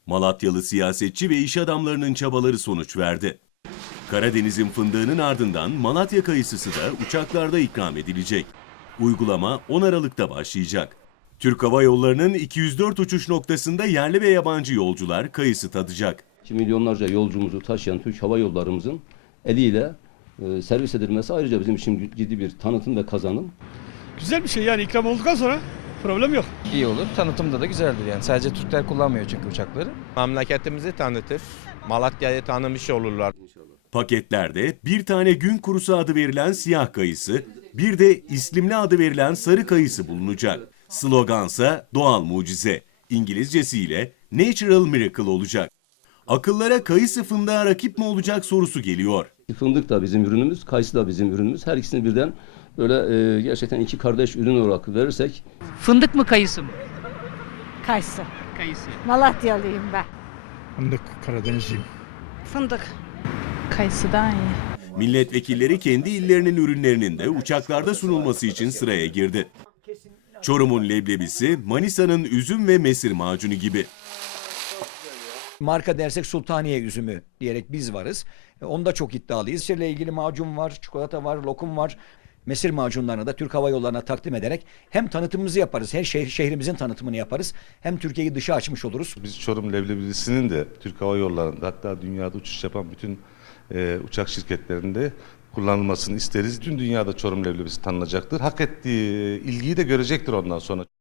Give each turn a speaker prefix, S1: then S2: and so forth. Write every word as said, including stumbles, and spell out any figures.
S1: Malatyalı siyasetçi ve iş adamlarının çabaları sonuç verdi. Karadeniz'in fındığının ardından Malatya kayısısı da uçaklarda ikram edilecek. Uygulama on Aralık'ta başlayacak. Türk Hava Yolları'nın iki yüz dört uçuş noktasında yerli ve yabancı yolcular kayısı tadacak.
S2: Milyonlarca yolcumuzu taşıyan Türk Hava Yollarımızın eliyle e, servis edilmesi ayrıca bizim için ciddi bir tanıtım ve kazanım.
S3: Güzel bir şey yani ikram olduktan sonra problem yok.
S4: İyi olur. Tanıtımda da güzeldir yani. Sadece Türkler kullanmıyor çünkü uçakları.
S5: Memleketimizi tanıtır, Malatya'yı tanımış olurlar.
S1: Paketlerde bir tane gün kurusu adı verilen siyah kayısı, bir de islimli adı verilen sarı kayısı bulunacak. Slogansa doğal mucize, İngilizcesiyle natural miracle olacak. Akıllara kayısı fındığa rakip mi olacak sorusu geliyor.
S2: Fındık da bizim ürünümüz, kayısı da bizim ürünümüz. Her ikisini birden böyle e, gerçekten iki kardeş ürün olarak verirsek.
S6: Fındık mı kayısı mı?
S7: Kayısı.
S6: Kayısı.
S7: Malatyalıyım ben.
S3: Fındık, Karadenizliyim.
S7: Fındık.
S8: Kayısı daha iyi.
S1: Milletvekilleri kendi illerinin ürünlerinin de uçaklarda sunulması için sıraya girdi. Çorum'un leblebisi, Manisa'nın üzüm ve mesir macunu gibi.
S9: Marka dersek Sultaniye üzümü diyerek biz varız. Onda çok iddialıyız. İşle ilgili macun var, çikolata var, lokum var. Mesir macunlarını da Türk Hava Yolları'na takdim ederek hem tanıtımımızı yaparız, her şehir, şehrimizin tanıtımını yaparız. Hem Türkiye'yi dışa açmış oluruz.
S10: Biz Çorum leblebisinin de Türk Hava Yolları'nda, hatta dünyada uçuş yapan bütün e, uçak şirketlerinde kullanılmasını isteriz. Tüm dünyada Çorum leblebisi tanınacaktır. Hak ettiği ilgiyi de görecektir ondan sonra.